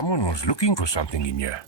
someone was looking for something in here.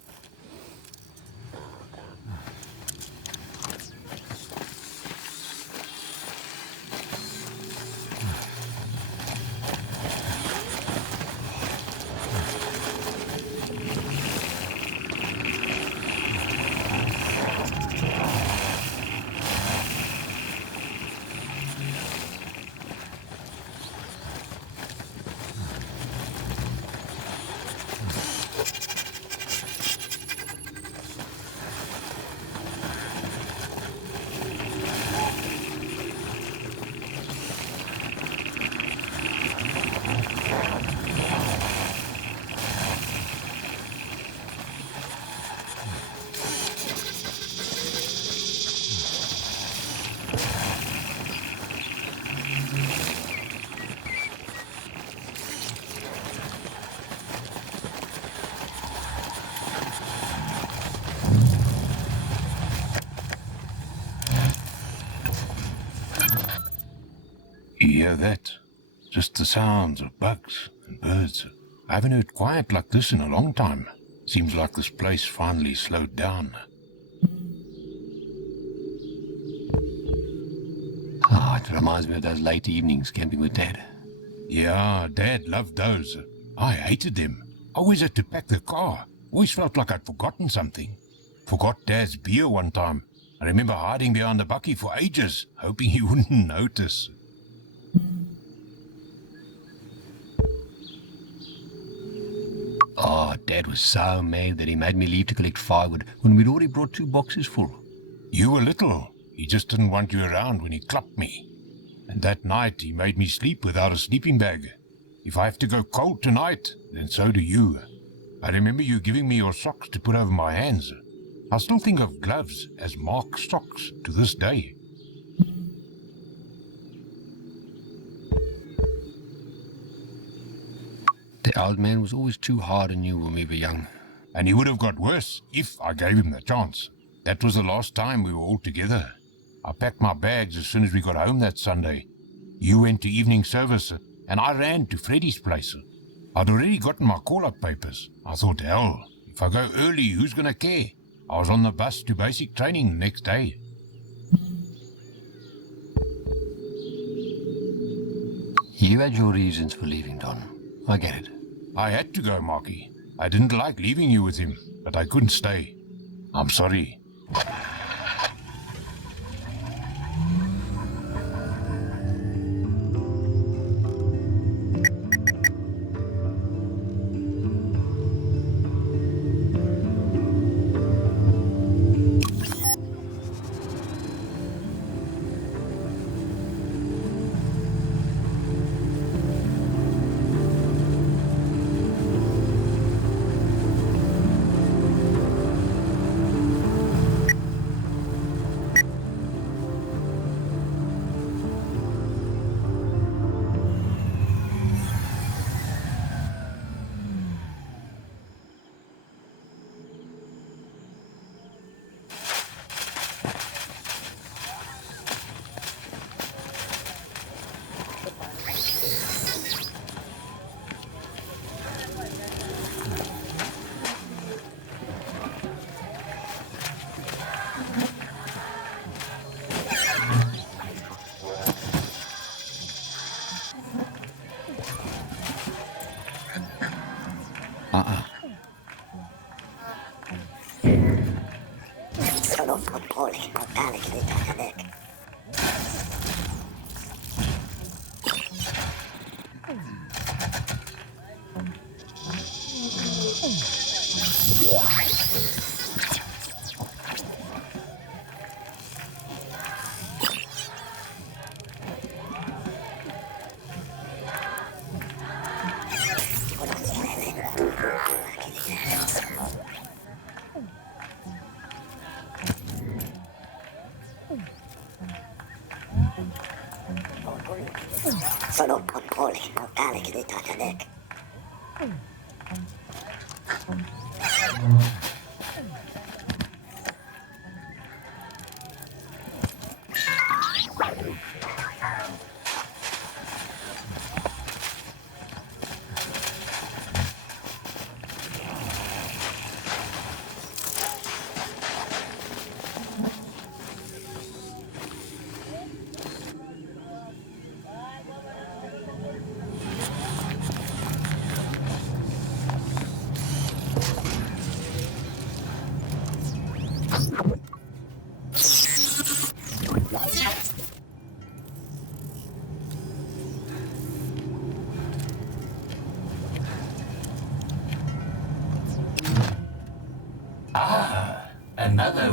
You hear that? Just the sounds of bugs and birds. I haven't heard quiet like this in a long time. Seems like this place finally slowed down. Oh, it reminds me of those late evenings camping with Dad. Yeah, Dad loved those. I hated them. Always had to pack the car. Always felt like I'd forgotten something. Forgot Dad's beer one time. I remember hiding behind the bucky for ages, hoping he wouldn't notice. Oh, Dad was so mad that he made me leave to collect firewood when we'd already brought 2 boxes full. You were little. He just didn't want you around when he clubbed me. And that night he made me sleep without a sleeping bag. If I have to go cold tonight, then so do you. I remember you giving me your socks to put over my hands. I still think of gloves as Mark socks to this day. The old man was always too hard on you when we were young. And he would have got worse if I gave him the chance. That was the last time we were all together. I packed my bags as soon as we got home that Sunday. You went to evening service, and I ran to Freddy's place. I'd already gotten my call-up papers. I thought, hell, if I go early, who's going to care? I was on the bus to basic training the next day. You had your reasons for leaving, Don. I get it. I had to go, Marky. I didn't like leaving you with him, but I couldn't stay. I'm sorry. Sono controlli mortali che li trattate.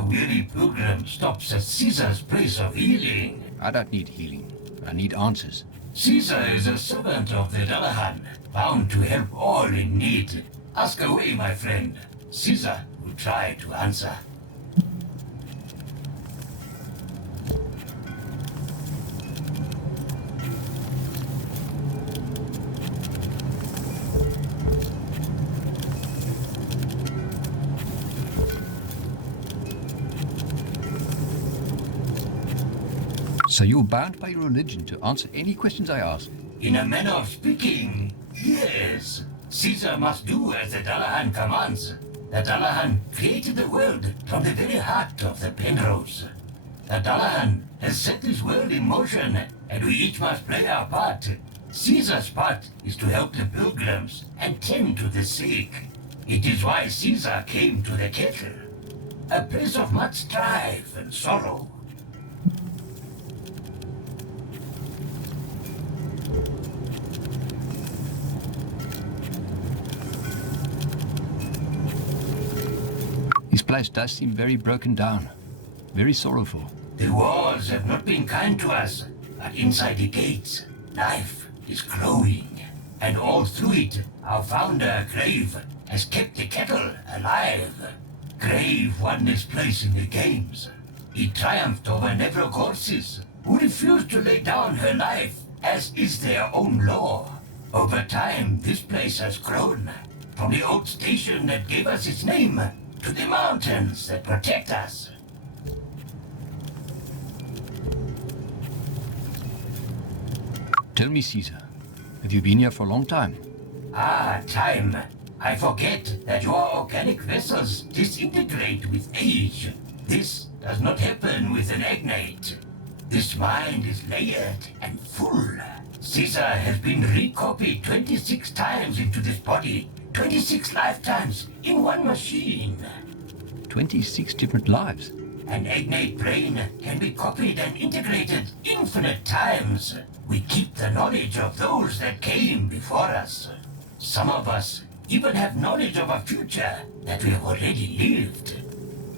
weary pilgrim stops at Caesar's place of healing. I don't need healing. I need answers. Caesar is a servant of the Dullahan, bound to help all in need. Ask away, my friend. Caesar will try to answer. So you're bound by your religion to answer any questions I ask? In a manner of speaking, yes. Caesar must do as the Dullahan commands. The Dullahan created the world from the very heart of the Penrose. The Dullahan has set this world in motion, and we each must play our part. Caesar's part is to help the pilgrims and tend to the sick. It is why Caesar came to the Kettle, a place of much strife and sorrow. This place does seem very broken down, very sorrowful. The walls have not been kind to us, but inside the gates, life is growing. And all through it, our founder, Grave, has kept the Kettle alive. Grave won this place in the games. He triumphed over Nevrogorsis, who refused to lay down her life, as is their own law. Over time, this place has grown, from the old station that gave us its name, to the mountains that protect us. Tell me, Caesar, have you been here for a long time? Ah, time. I forget that your organic vessels disintegrate with age. This does not happen with an agnate. This mind is layered and full. Caesar has been recopied 26 times into this body, 26 lifetimes in one machine. 26 different lives. An agnate brain can be copied and integrated infinite times. We keep the knowledge of those that came before us. Some of us even have knowledge of a future that we have already lived.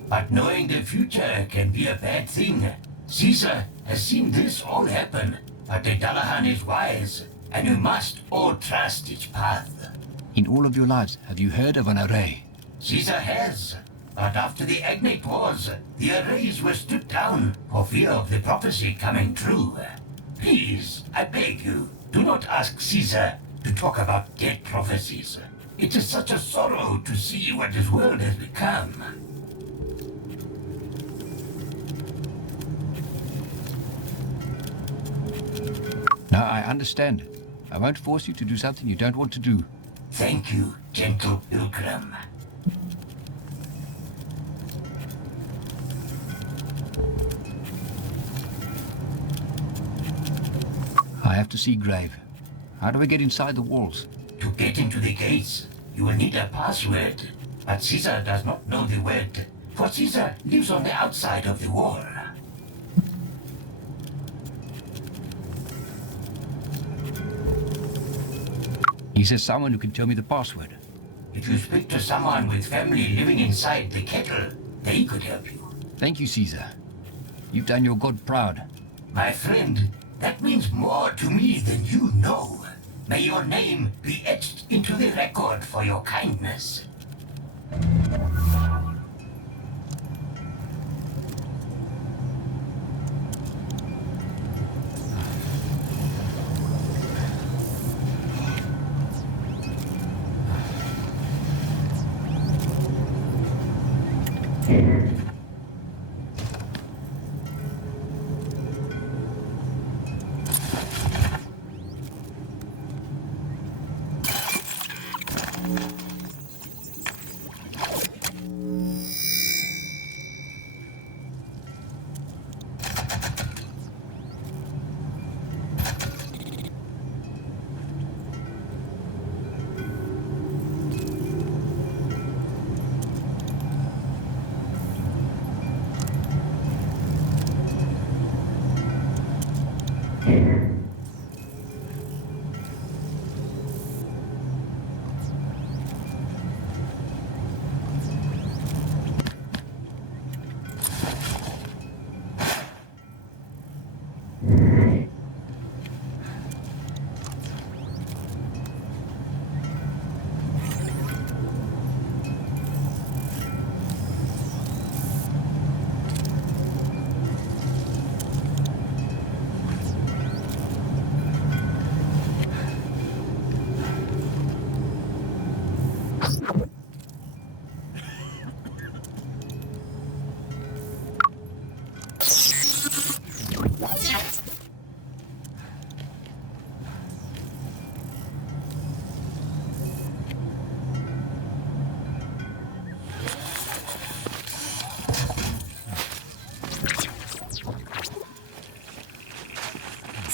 But knowing the future can be a bad thing. Caesar has seen this all happen, but the Dullahan is wise, and we must all trust its path. In all of your lives, have you heard of an array? Caesar has, but after the Agnate Wars, the arrays were stood down for fear of the prophecy coming true. Please, I beg you, do not ask Caesar to talk about dead prophecies. It is such a sorrow to see what this world has become. Now, I understand. I won't force you to do something you don't want to do. Thank you, gentle pilgrim. I have to see Grave. How do I get inside the walls? To get into the gates, you will need a password. But Caesar does not know the word, for Caesar lives on the outside of the wall. He says someone who can tell me the password. If you speak to someone with family living inside the Kettle, they could help you. Thank you, Caesar. You've done your god proud. My friend, that means more to me than you know. May your name be etched into the record for your kindness.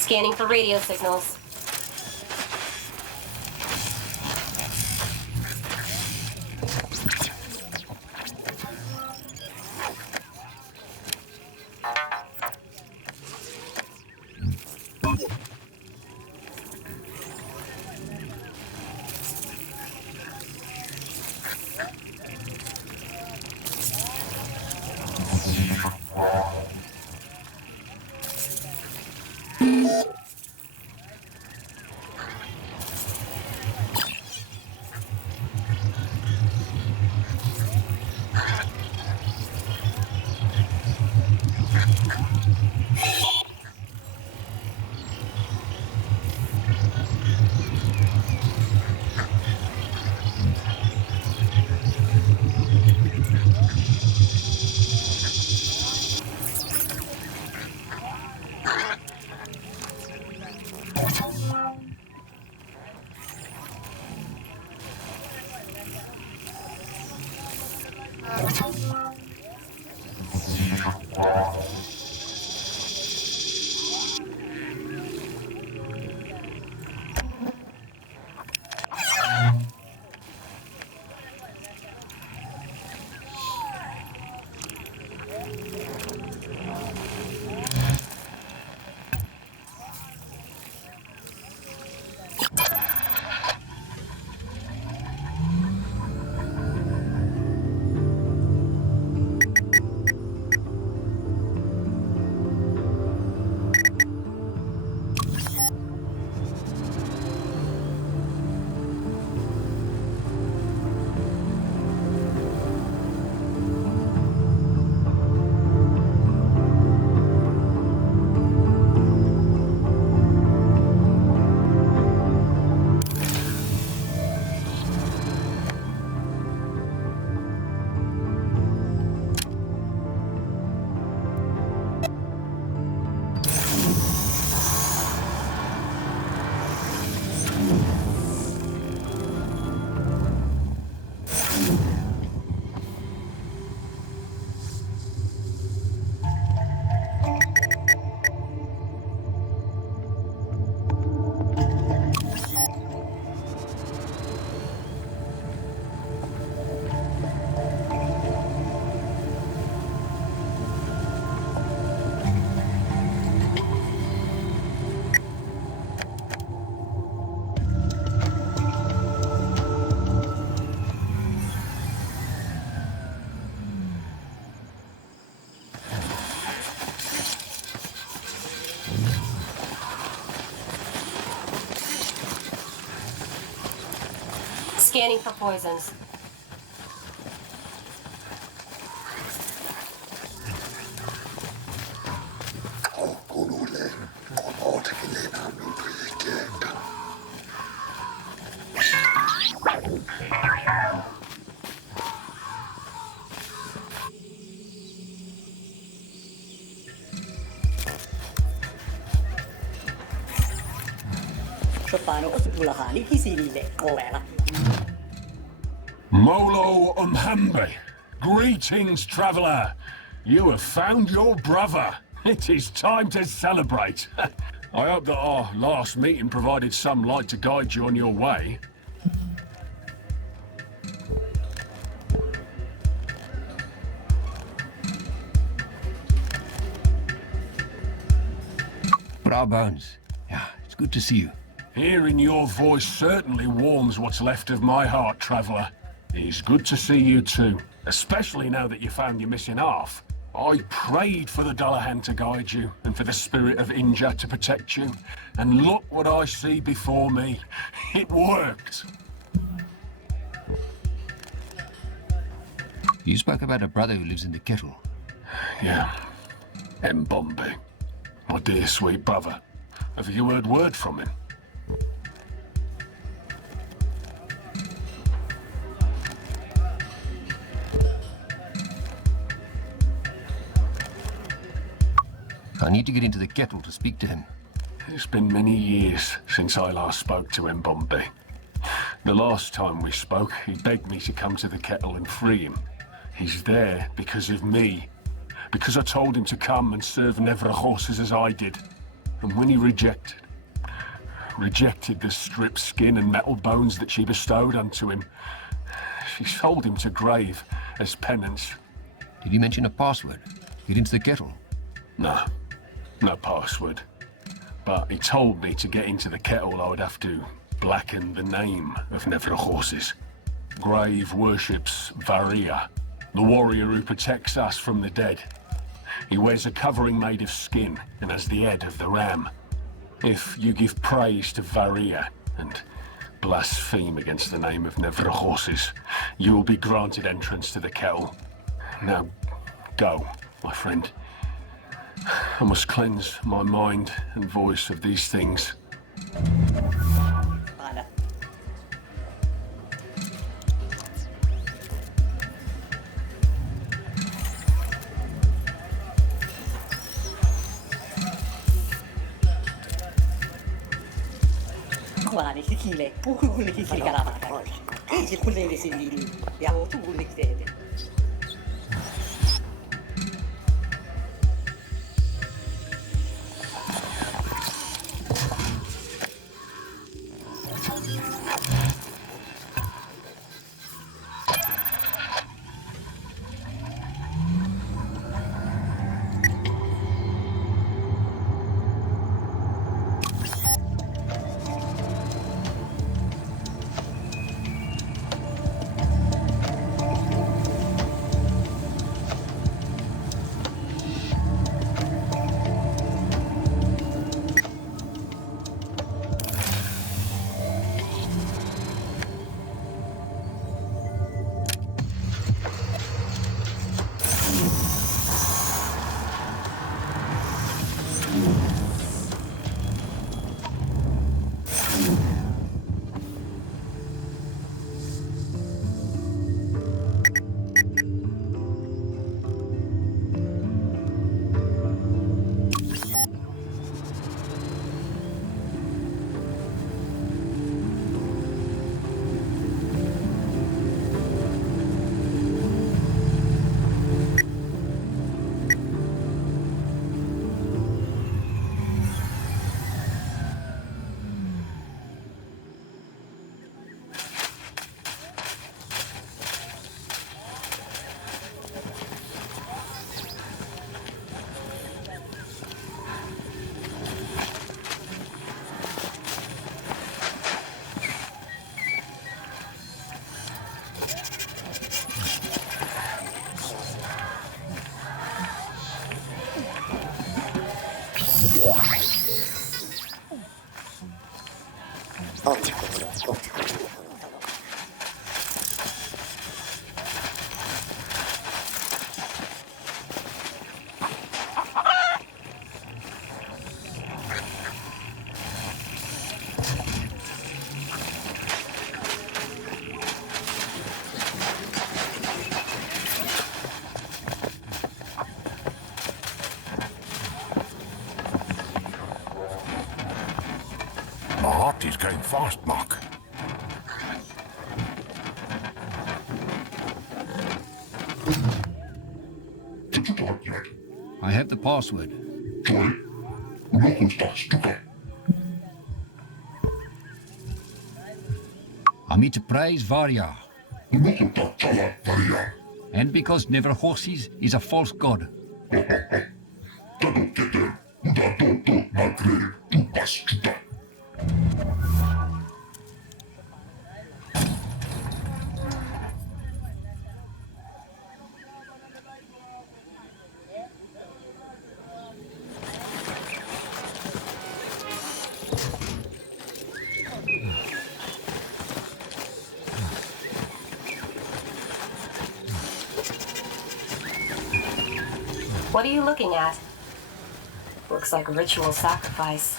Scanning for radio signals. Scanning for poisons. Molo Umhambe, greetings, traveller. You have found your brother. It is time to celebrate. I hope that our last meeting provided some light to guide you on your way. Bra bones. Yeah, it's good to see you. Hearing your voice certainly warms what's left of my heart, traveller. It's good to see you too, especially now that you found your missing half. I prayed for the Dullahan to guide you, and for the spirit of Inja to protect you. And look what I see before me. It worked. You spoke about a brother who lives in the Kettle. Yeah. Mbombe. My dear sweet brother. Have you heard word from him? I need to get into the Kettle to speak to him. It's been many years since I last spoke to Mbombe. The last time we spoke, he begged me to come to the Kettle and free him. He's there because of me. Because I told him to come and serve Nevra horses as I did. And when he rejected the stripped skin and metal bones that she bestowed unto him, she sold him to grave as penance. Did he mention a password? Get into the kettle. No password. But he told me to get into the kettle I would have to blacken the name of Nevrahorses. Grave worships Varia, the warrior who protects us from the dead. He wears a covering made of skin and has the head of the ram. If you give praise to Varia and blaspheme against the name of Nevrahorses, you will be granted entrance to the kettle. Now, go, my friend. I must cleanse my mind and voice of these things. Quale si chile, quelli che si caravana. Si quelli che si lì, abbiamo tu quelli che siete. My heart is going fast, Mark. I have the password. I mean to praise Varya. And because Nevrahorses is a false god. What are you looking at? Looks like a ritual sacrifice.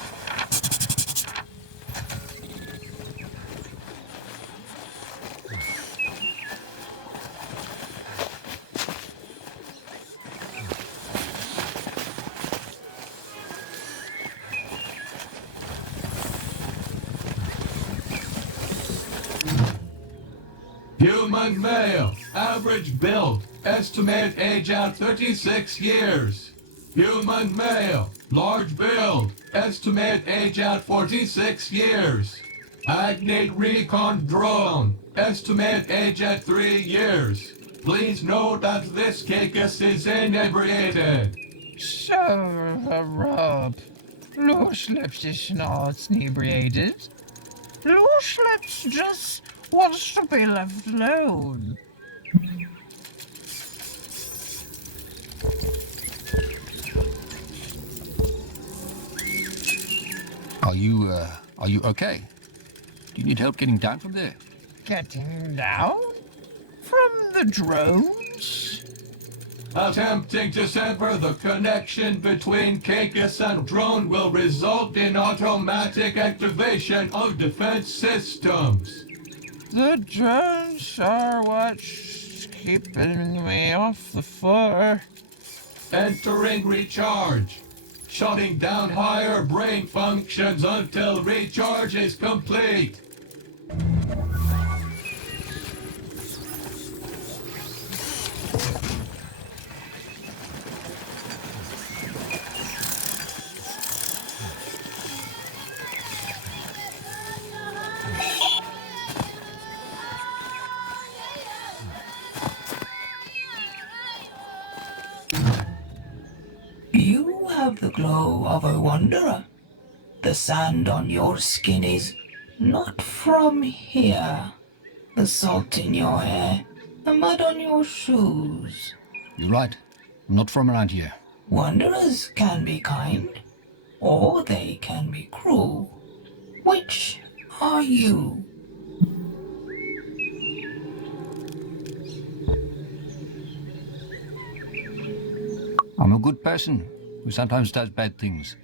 Human male, average build, estimate age at 36 years. Human male, large build, Estimate age at 46 years. Agnate recon drone. Estimate age at 3 years. Please note that this Caicus is inebriated. Rob. Looslips is not inebriated. Looslips just wants to be left alone. Are you okay? Do you need help getting down from there? Getting down? From the drones? Attempting to sever the connection between Caicus and drone will result in automatic activation of defense systems. The drones are what's keeping me off the floor. Entering recharge. Shutting down higher brain functions until recharge is complete. You have the glow of a wanderer. The sand on your skin is not from here. The salt in your hair, the mud on your shoes. You're right. I'm not from around here. Wanderers can be kind, or they can be cruel. Which are you? I'm a good person who sometimes does bad things.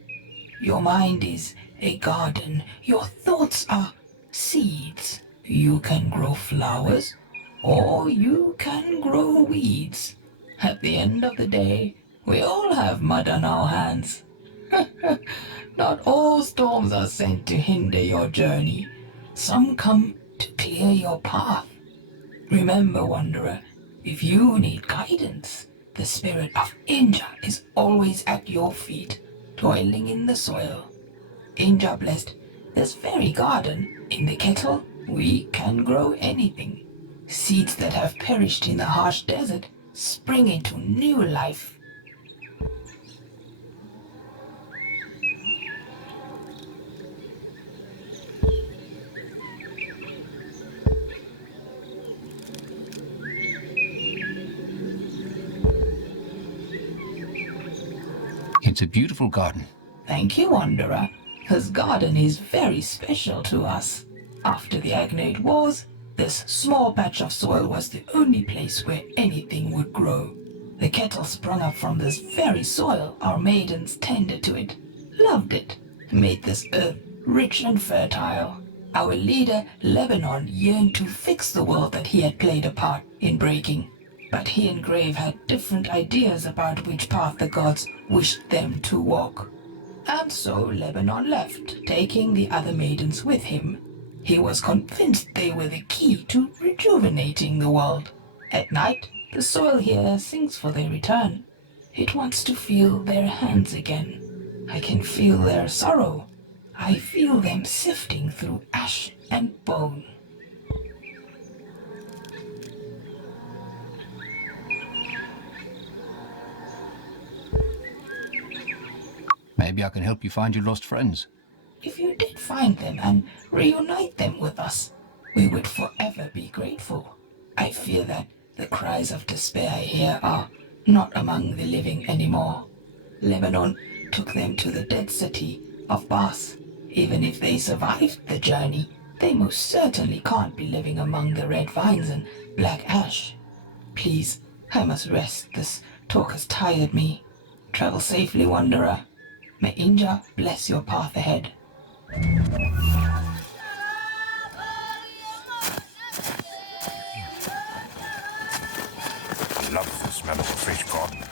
Your mind is a garden. Your thoughts are seeds. You can grow flowers, or you can grow weeds. At the end of the day, we all have mud on our hands. Not all storms are sent to hinder your journey. Some come to clear your path. Remember, wanderer, if you need guidance, the spirit of Inja is always at your feet, toiling in the soil. Inja blessed this very garden. In the kettle, we can grow anything. Seeds that have perished in the harsh desert spring into new life. It's a beautiful garden. Thank you, wanderer. This garden is very special to us. After the Agnate Wars, this small patch of soil was the only place where anything would grow. The kettle sprung up from this very soil. Our maidens tended to it, loved it, made this earth rich and fertile. Our leader, Lebanon, yearned to fix the world that he had played a part in breaking. But he and Grave had different ideas about which path the gods wished them to walk. And so Lebanon left, taking the other maidens with him. He was convinced they were the key to rejuvenating the world. At night, the soil here sings for their return. It wants to feel their hands again. I can feel their sorrow. I feel them sifting through ash and bone. Maybe I can help you find your lost friends. If you did find them and reunite them with us, we would forever be grateful. I fear that the cries of despair here are not among the living anymore. Lebanon took them to the dead city of Bas. Even if they survived the journey, they most certainly can't be living among the red vines and black ash. Please, I must rest. This talk has tired me. Travel safely, wanderer. May Inja bless your path ahead. I love the smell of a fresh garden.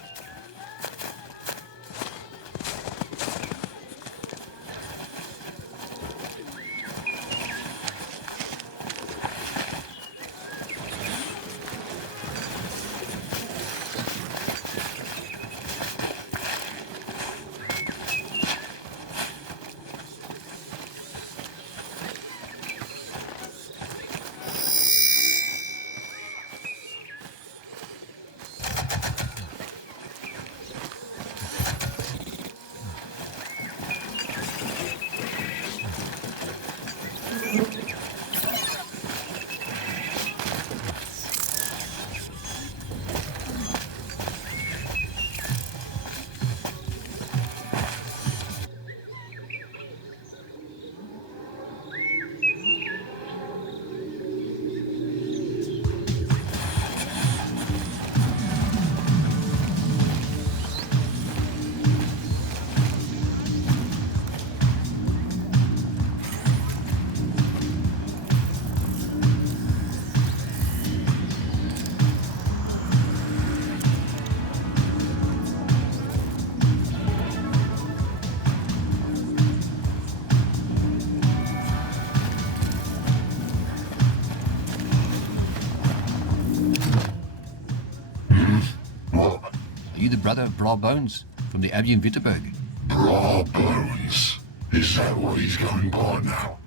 the brother of Bra Bones from the Abbey in Wittenberg. Bra Bones? Is that what he's going by now?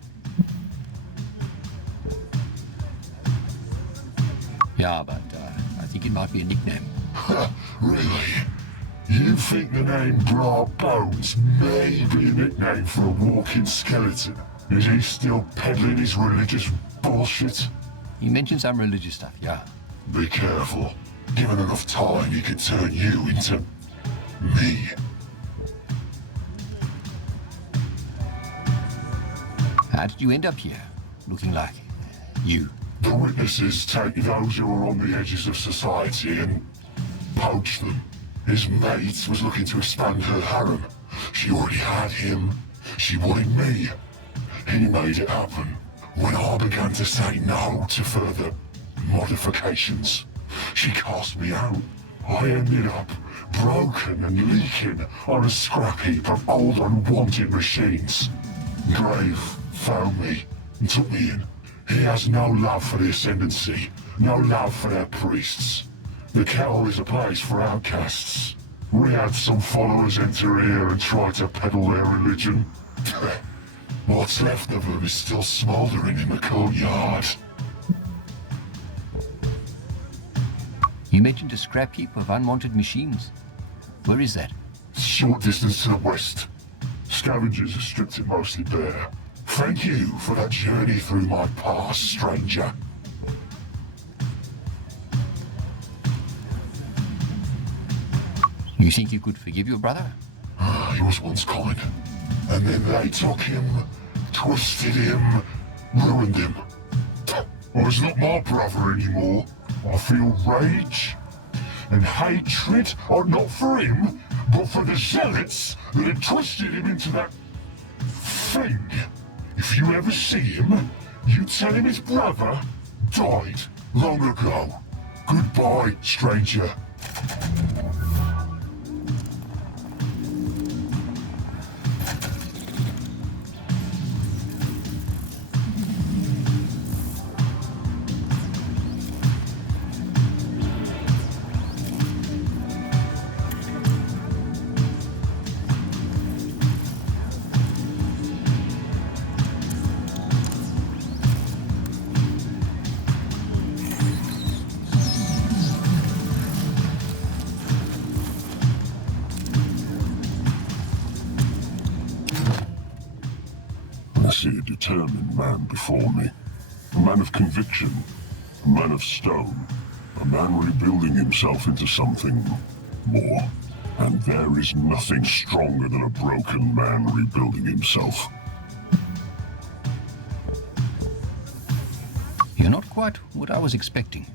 Yeah, but I think it might be a nickname. Really? You think the name Bra Bones may be a nickname for a walking skeleton? Is he still peddling his religious bullshit? He mentioned some religious stuff, yeah. Be careful. Given enough time, he could turn you into me. How did you end up here, looking like you? The witnesses take those who are on the edges of society and poach them. His mate was looking to expand her harem. She already had him. She wanted me. He made it happen. When I began to say no to further modifications, she cast me out. I ended up broken and leaking on a scrap heap of old unwanted machines. Grave found me and took me in. He has no love for the Ascendancy, no love for their priests. The Kettle is a place for outcasts. We had some followers enter here and try to peddle their religion. What's left of them is still smouldering in the courtyard. You mentioned a scrap heap of unwanted machines. Where is that? Short distance to the west. Scavengers have stripped it mostly bare. Thank you for that journey through my past, stranger. You think you could forgive your brother? He was once kind. And then they took him, twisted him, ruined him. Well, he's not my brother anymore. I feel rage and hatred, not for him, but for the zealots that had twisted him into that thing. If you ever see him, you tell him his brother died long ago. Goodbye, stranger. I see a determined man before me. A man of conviction, a man of stone, a man rebuilding himself into something more. And there is nothing stronger than a broken man rebuilding himself. You're not quite what I was expecting.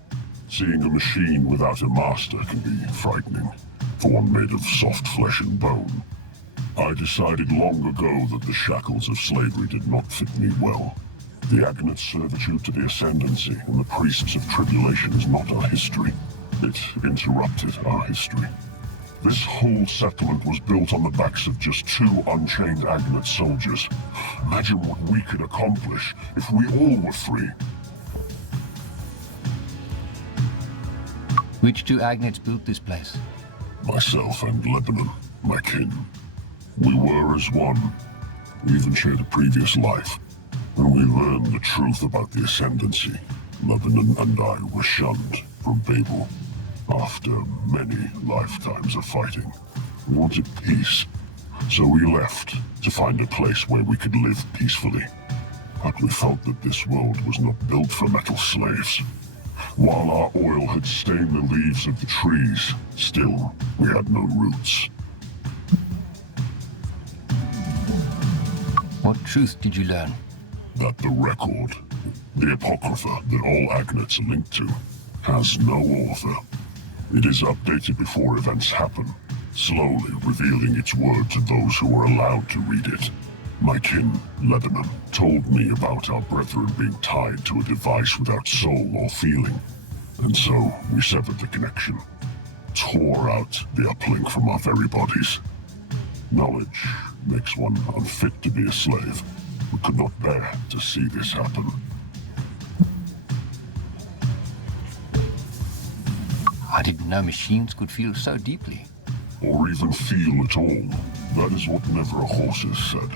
Seeing a machine without a master can be frightening, for one made of soft flesh and bone. I decided long ago that the shackles of slavery did not fit me well. The Agnate servitude to the Ascendancy and the priests of tribulation is not our history. It interrupted our history. This whole settlement was built on the backs of just 2 unchained Agnate soldiers. Imagine what we could accomplish if we all were free. Which 2 Agnates built this place? Myself and Lebanon, my kin. We were as one. We even shared a previous life. When we learned the truth about the Ascendancy, Lebanon and I were shunned from Babel. After many lifetimes of fighting, we wanted peace. So we left to find a place where we could live peacefully. But we felt that this world was not built for metal slaves. While our oil had stained the leaves of the trees, still we had no roots. What truth did you learn? That the record, the apocrypha that all Agnates are linked to, has no author. It is updated before events happen, slowly revealing its word to those who are allowed to read it. My kin, Lebanon, told me about our brethren being tied to a device without soul or feeling. And so we severed the connection, tore out the uplink from our very bodies. Knowledge makes one unfit to be a slave. We could not bear to see this happen. I didn't know machines could feel so deeply. or even feel at all. That is what Nevra Horses said.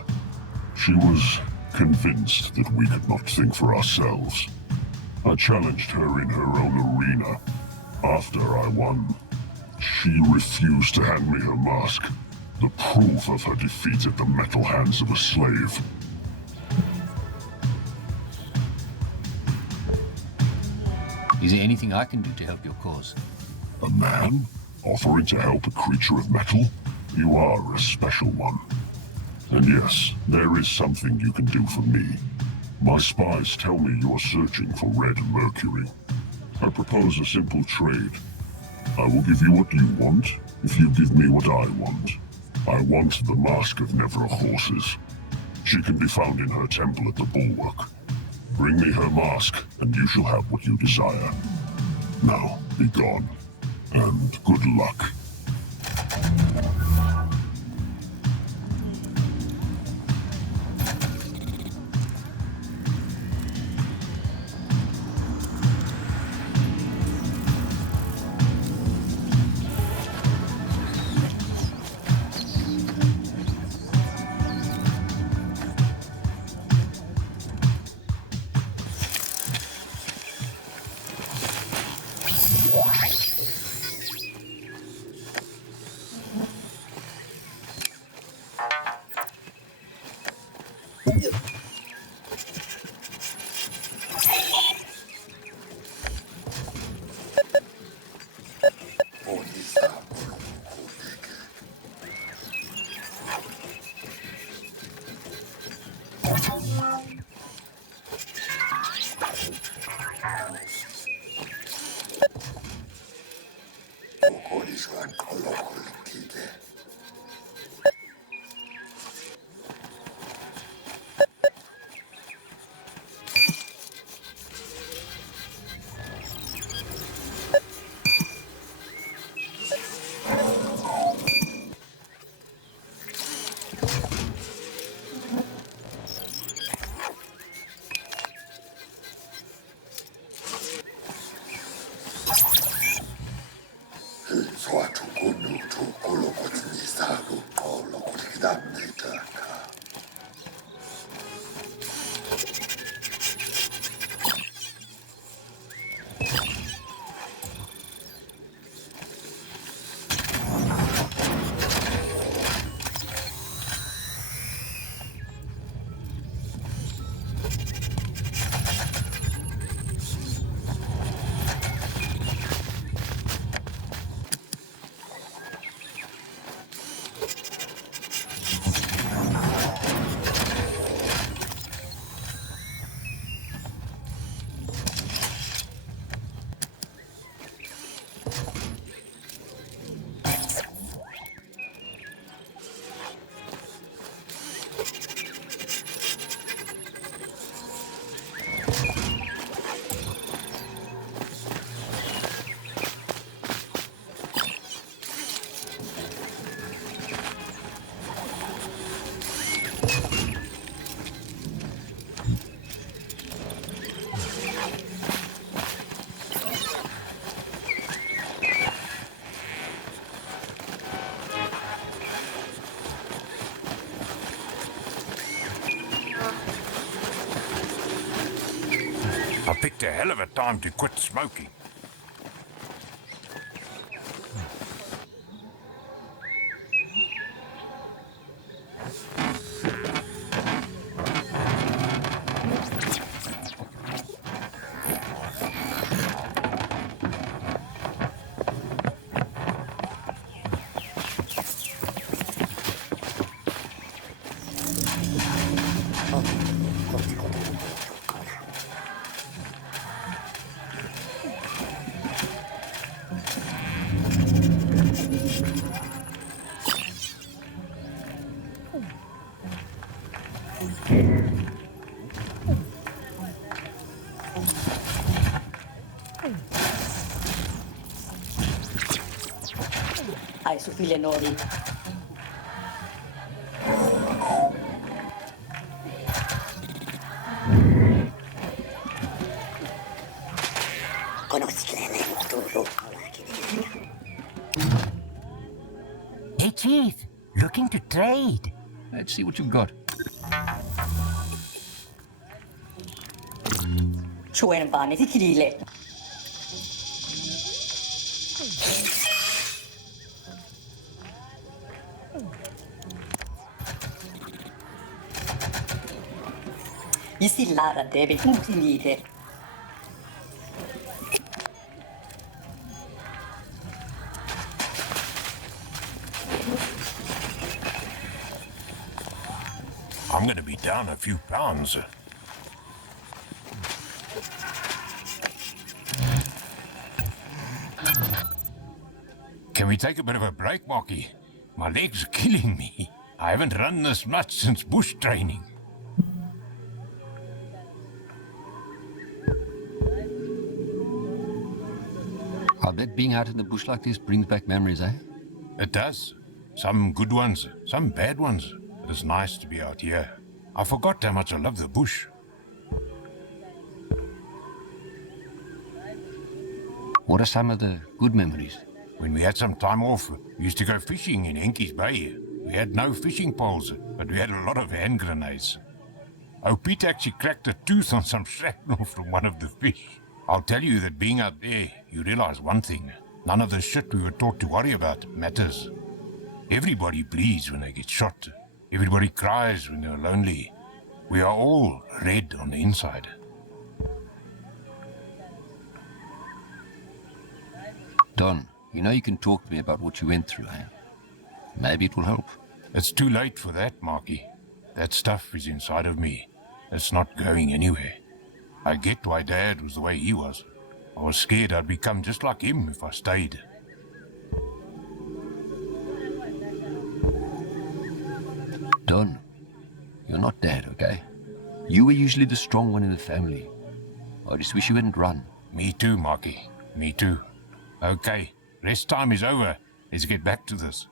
She was convinced that we could not think for ourselves. I challenged her in her own arena. After I won, she refused to hand me her mask, the proof of her defeat at the metal hands of a slave. Is there anything I can do to help your cause? A man? Offering to help a creature of metal? You are a special one. And yes, there is something you can do for me. My spies tell me you are searching for red mercury. I propose a simple trade. I will give you what you want, if you give me what I want. I want the mask of Nevra Horses. She can be found in her temple at the Bulwark. Bring me her mask, and you shall have what you desire. Now, be gone, and good luck. I picked a hell of a time to quit smoking. Hai su file nori. Conosci le tutto. Chief, looking to trade. Let's see what you've got. Chuen bani ti kilile. Istillara deve utilite. I'm going to be down a few pounds. Can we take a bit of a break, Marky? My legs are killing me. I haven't run this much since bush training. I bet being out in the bush like this brings back memories, eh? It does. Some good ones, some bad ones. It is nice to be out here. I forgot how much I love the bush. What are some of the good memories? When we had some time off, we used to go fishing in Henke's Bay. We had no fishing poles, but we had a lot of hand grenades. Oh, Pete actually cracked a tooth on some shrapnel from one of the fish. I'll tell you that being out there, you realize one thing. None of the shit we were taught to worry about matters. Everybody bleeds when they get shot. Everybody cries when they're lonely. We are all red on the inside. Don, you know you can talk to me about what you went through, eh? Maybe it will help. It's too late for that, Marky. That stuff is inside of me. It's not going anywhere. I get why Dad was the way he was. I was scared I'd become just like him if I stayed. Don, you're not Dad, okay? You were usually the strong one in the family. I just wish you hadn't run. Me too, Marky. Me too. Okay, rest time is over. Let's get back to this.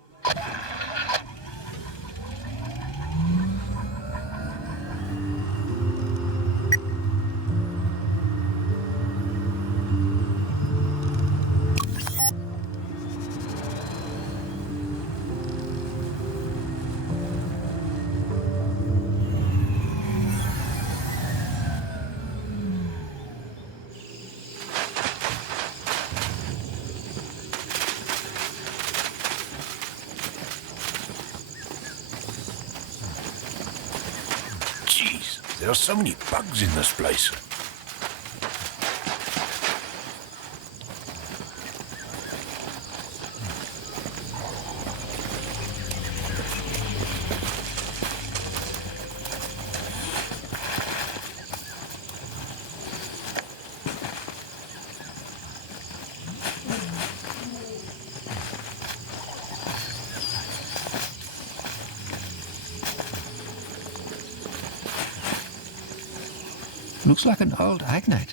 There are so many bugs in this place. Looks like an old agnate.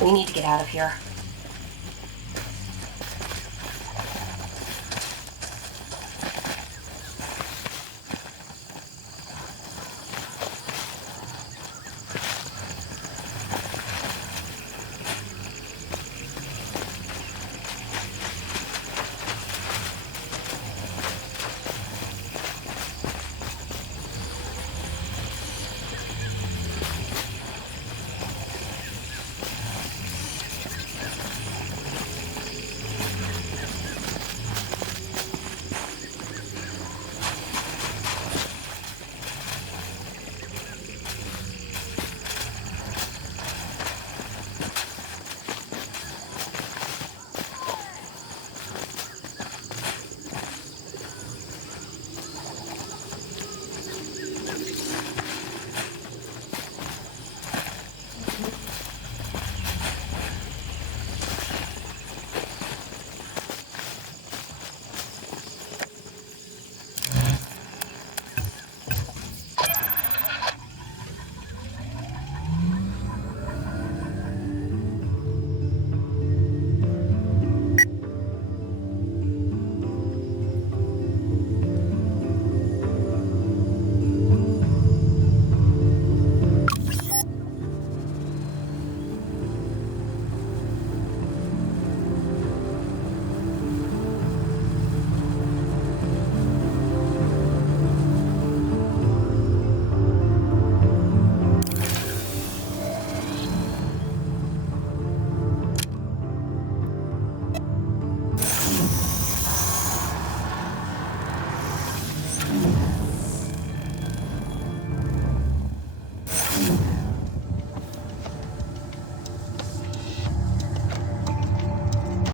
We need to get out of here.